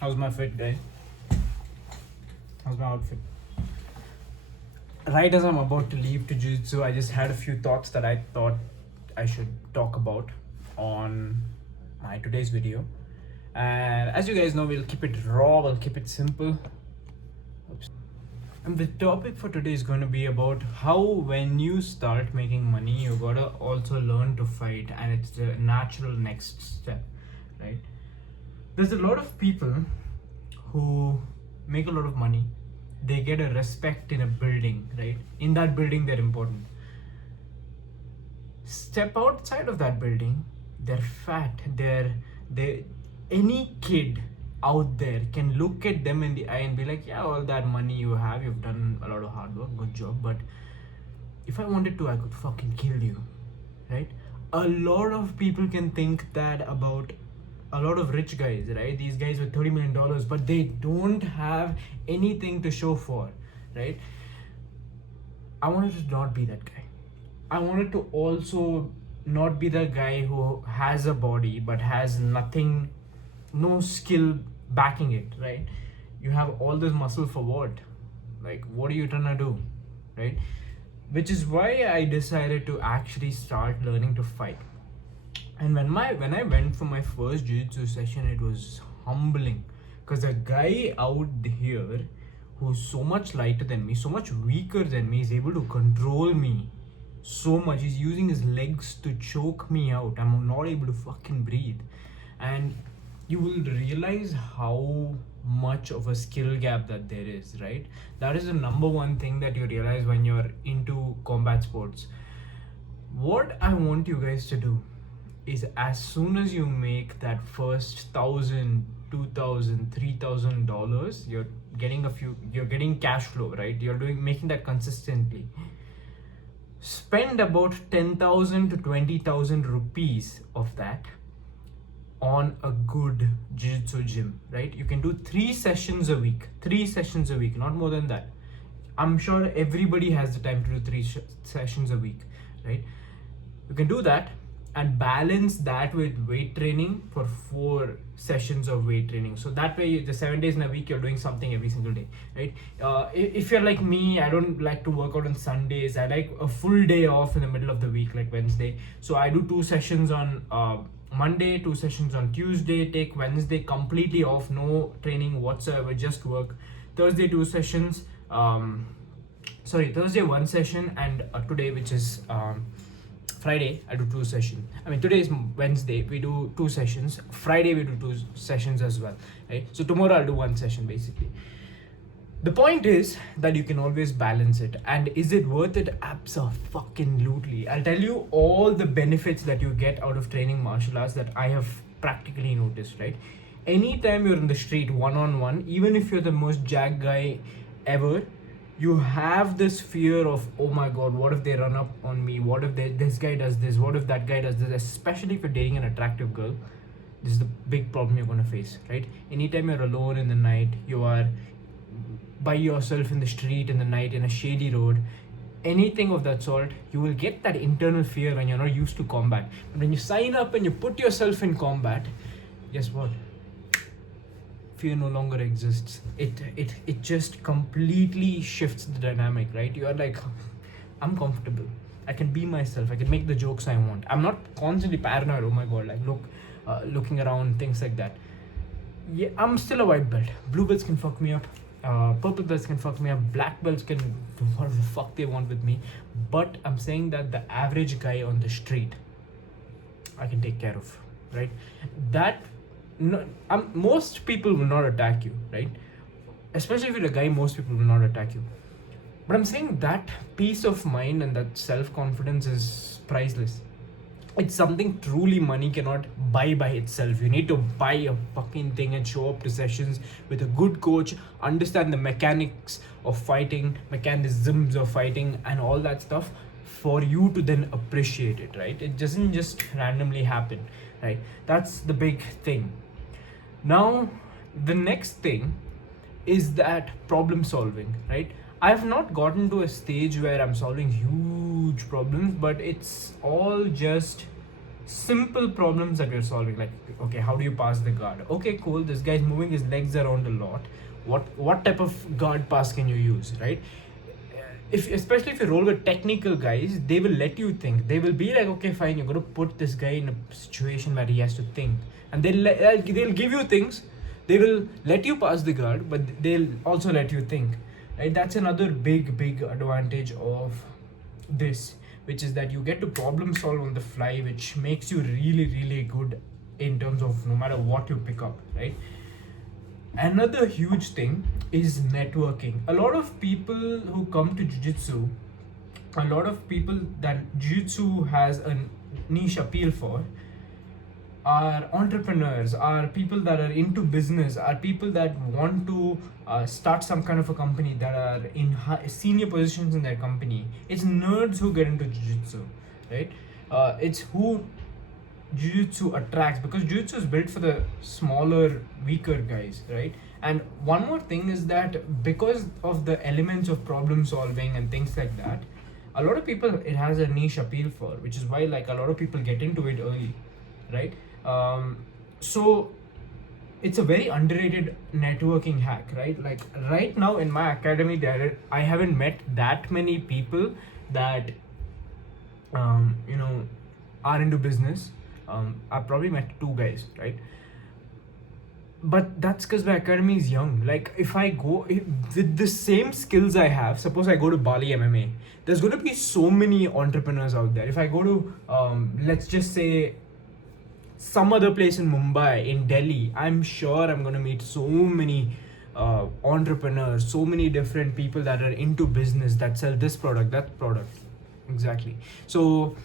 How's my fit, guys? How's my outfit? Right as I'm about to leave to Jiu-Jitsu, I just had a few thoughts that I thought I should talk about on my today's video. And as you guys know, we'll keep it raw, we'll keep it simple. Oops. And the topic for today is going to be about how when you start making money, you gotta also learn to fight, and it's the natural next step, right? There's a lot of people who make a lot of money. They get a respect in a building, right? In that building, they're important. Step outside of that building, they're fat. They any kid out there can look at them in the eye and be like, yeah, all that money you have, you've done a lot of hard work, good job. But if I wanted to, I could fucking kill you, right? A lot of people can think that about a lot of rich guys, right? These guys with $30 million, but they don't have anything to show for, right? I wanted to not be that guy. I wanted to also not be the guy who has a body but has nothing, no skill backing it, right? You have all this muscle for what? Like, what are you trying to do, right? Which is why I decided to actually start learning to fight. And when I went for my first jiu-jitsu session, it was humbling, because a guy out here who's so much lighter than me, so much weaker than me, is able to control me so much. He's using his legs to choke me out. I'm not able to fucking breathe. And you will realize how much of a skill gap that there is, right? That is the number one thing that you realize when you're into combat sports. What I want you guys to do is, as soon as you make that first $1,000, $2,000, $3,000, you're getting cash flow, right? Making that consistently. Spend about 10,000 to 20,000 rupees of that on a good jiu-jitsu gym, right? You can do 3 sessions a week, not more than that. I'm sure everybody has the time to do 3 sessions a week, right? You can do that and balance that with weight training for 4 sessions of weight training. So that way, the 7 days in a week, you're doing something every single day, right? If you're like me, I don't like to work out on Sundays. I like a full day off in the middle of the week, like Wednesday. So I do 2 sessions on Monday, 2 sessions on Tuesday, take Wednesday completely off, no training whatsoever, just work. Thursday 2 sessions, Thursday 1 session, and today, which is Friday, I do 2 sessions. I mean, today is Wednesday, we do 2 sessions. Friday, we do 2 sessions as well, right? So tomorrow, I'll do 1 session basically. The point is that you can always balance it. And is it worth it? Abso-fucking-lutely. I'll tell you all the benefits that you get out of training martial arts that I have practically noticed, right? Anytime you're in the street one-on-one, even if you're the most jacked guy ever, you have this fear of, oh my god, what if they run up on me? What if this guy does this? What if that guy does this? Especially if you're dating an attractive girl, this is the big problem you're going to face, right? Anytime you're alone in the night, you are by yourself in the street in the night, in a shady road, anything of that sort, you will get that internal fear when you're not used to combat. But when you sign up and you put yourself in combat, guess what? Fear no longer exists. It just completely shifts the dynamic, right? You are like, I'm comfortable. I can be myself. I can make the jokes I want. I'm not constantly paranoid. Oh my god, like looking around, things like that. Yeah, I'm still a white belt. Blue belts can fuck me up. Purple belts can fuck me up. Black belts can do whatever the fuck they want with me. But I'm saying that the average guy on the street, I can take care of, right? Most people will not attack you, right? Especially if you're a guy, most people will not attack you. But I'm saying that peace of mind and that self-confidence is priceless. It's something truly money cannot buy by itself. You need to buy a fucking thing and show up to sessions with a good coach, understand the mechanics of fighting, mechanisms of fighting, and all that stuff for you to then appreciate it, right? It doesn't just randomly happen, right? That's the big thing. Now, the next thing is that problem solving, right? I have not gotten to a stage where I'm solving huge problems, but it's all just simple problems that we're solving, like, okay, how do you pass the guard? Okay, cool, this guy's moving his legs around a lot. What type of guard pass can you use, right? If especially if you roll with technical guys, they will let you think. They will be like, okay, fine, you're gonna put this guy in a situation where he has to think, and they'll give you things. They will let you pass the guard, but they'll also let you think, right? That's another big advantage of this, which is that you get to problem solve on the fly, which makes you really good in terms of no matter what you pick up, right? Another huge thing is networking. A lot of people who come to jiu-jitsu, a lot of people that jiu-jitsu has a niche appeal for, are entrepreneurs, are people that are into business, are people that want to start some kind of a company, that are in senior positions in their company. It's nerds who get into jiu-jitsu, right? It's who jiu-jitsu attracts, because jiu-jitsu is built for the smaller, weaker guys, right? And one more thing is that because of the elements of problem solving and things like that, a lot of people, it has a niche appeal for, which is why like a lot of people get into it early, right? So it's a very underrated networking hack, right? Like right now in my academy there, I haven't met that many people that are into business. I've probably met two guys, right? But that's because my academy is young. Like if I go with the same skills I have, suppose I go to Bali MMA, there's going to be so many entrepreneurs out there. If I go to let's just say some other place in Mumbai, in Delhi, I'm sure I'm going to meet so many entrepreneurs, so many different people that are into business, that sell this product, that product. Exactly. So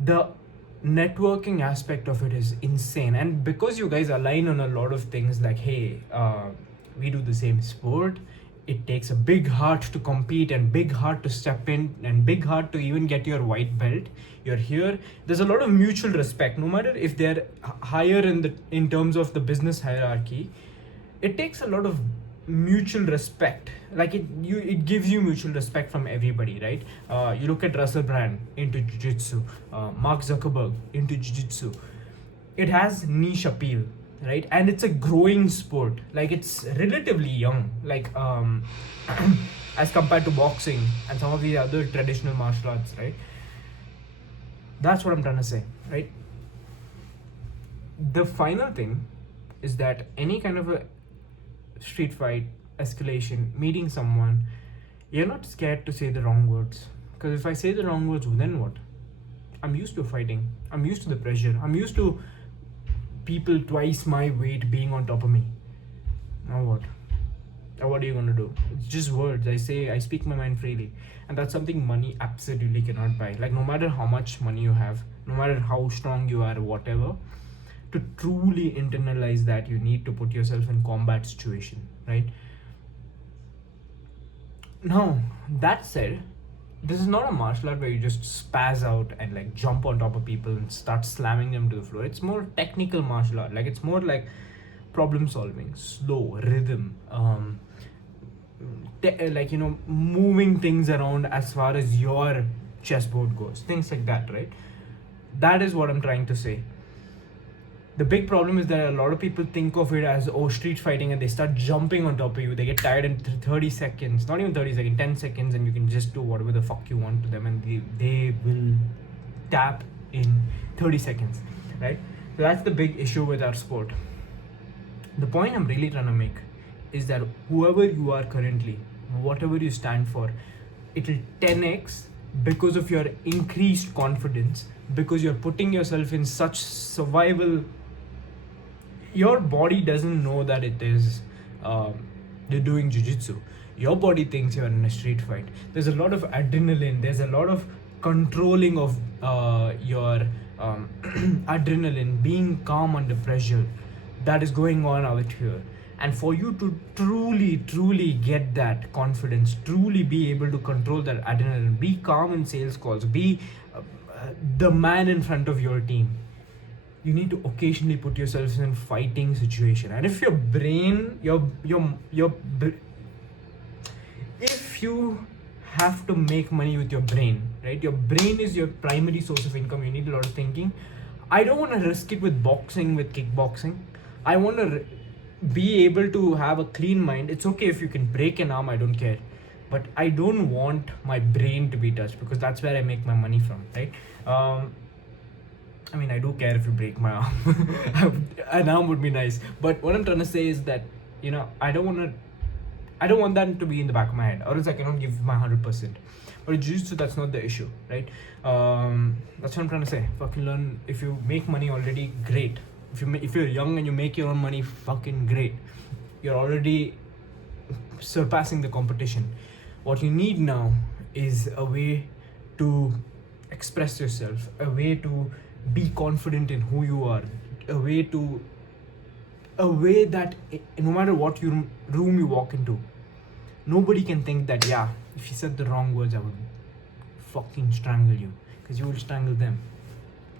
the networking aspect of it is insane, and because you guys align on a lot of things, like, hey, we do the same sport, it takes a big heart to compete and big heart to step in and big heart to even get your white belt. You're here, there's a lot of mutual respect, no matter if they're higher in terms of the business hierarchy. It takes a lot of mutual respect. Like it gives you mutual respect from everybody, right? You look at Russell Brand into jiu-jitsu, Mark Zuckerberg into jiu-jitsu. It has niche appeal, right? And it's a growing sport. Like it's relatively young, like as compared to boxing and some of the other traditional martial arts, right? That's what I'm trying to say, right? The final thing is that any kind of a street fight, escalation, meeting someone, you're not scared to say the wrong words. Because if I say the wrong words, then what? I'm used to fighting. I'm used to the pressure. I'm used to people twice my weight being on top of me. Now what? Now what are you gonna do? It's just words. I speak my mind freely. And that's something money absolutely cannot buy. Like no matter how much money you have, no matter how strong you are, whatever, to truly internalize that, you need to put yourself in combat situation, right? Now, that said, this is not a martial art where you just spaz out and like jump on top of people and start slamming them to the floor. It's more technical martial art. Like it's more like problem solving, slow, rhythm, moving things around as far as your chessboard goes, things like that, right? That is what I'm trying to say. The big problem is that a lot of people think of it as, oh, street fighting, and they start jumping on top of you. They get tired in 30 seconds, not even 30 seconds, 10 seconds, and you can just do whatever the fuck you want to them, and they will tap in 30 seconds, right? So that's the big issue with our sport. The point I'm really trying to make is that whoever you are currently, whatever you stand for, it will 10x because of your increased confidence, because you're putting yourself in such survival. Your body doesn't know that it is you're doing jiu-jitsu. Your body thinks you're in a street fight. There's a lot of adrenaline, there's a lot of controlling of your adrenaline, being calm under pressure, that is going on out here. And for you to truly get that confidence, truly be able to control that adrenaline, be calm in sales calls, be the man in front of your team, you need to occasionally put yourself in fighting situation. And if your brain, if you have to make money with your brain, right? Your brain is your primary source of income. You need a lot of thinking. I don't want to risk it with boxing, with kickboxing. I want to be able to have a clean mind. It's okay if you can break an arm, I don't care. But I don't want my brain to be touched, because that's where I make my money from, right? I mean, I do care if you break my arm. An arm would be nice. But what I'm trying to say is that, I don't want that to be in the back of my head, or else I cannot give my 100%. But jiu-jitsu, that's not the issue, right? That's what I'm trying to say. Fucking learn. If you make money already, great. If you're young and you make your own money, fucking great. You're already surpassing the competition. What you need now is a way to express yourself, a way to be confident in who you are, a way that no matter what room you walk into, nobody can think that, yeah, if you said the wrong words, I would fucking strangle you, because you will strangle them.